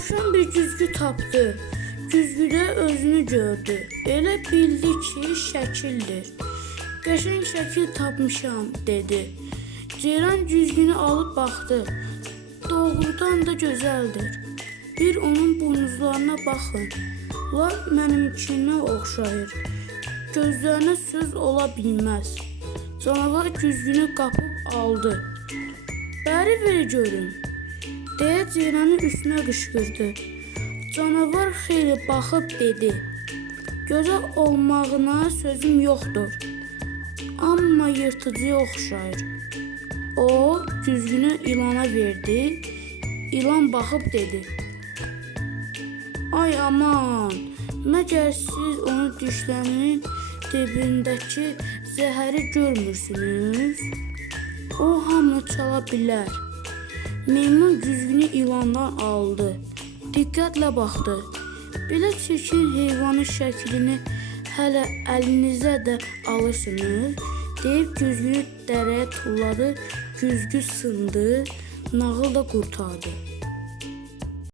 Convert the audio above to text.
Tavşan bir güzgü tapdı. Güzgüdə özünü gördü. Elə bildi ki, şəkildir. Qəşəng şəkil tapmışam, dedi. Ceyran güzgünü alıb baxdı. Doğrudan da gözəldir. Bir onun buynuzlarına baxın. Lar mənimkinə oxşayır. Gözlərinə söz ola bilməz. Canavar güzgünü qapıb aldı. Bəri ver görüm, deyə Ceyranın üstünə qışqırdı. Canavar xeyli baxıb dedi. Gözəl olmağına sözüm yoxdur. Amma yırtıcıya oxşayır. O güzgünü ilana verdi. İlan baxıb dedi. Ay aman, məgər siz onu dişlərinin dibindəki zəhəri görmürsünüz? O hamını çala bilər. Meymun güzgünü ilandan aldı. Diqqətlə baxdı. Belə çirkin heyvanın şəklini hələ əlinizə də alırsınız, deyib güzgünü dərəyə tulladı, güzgü sındı, nağıl da qurtardı.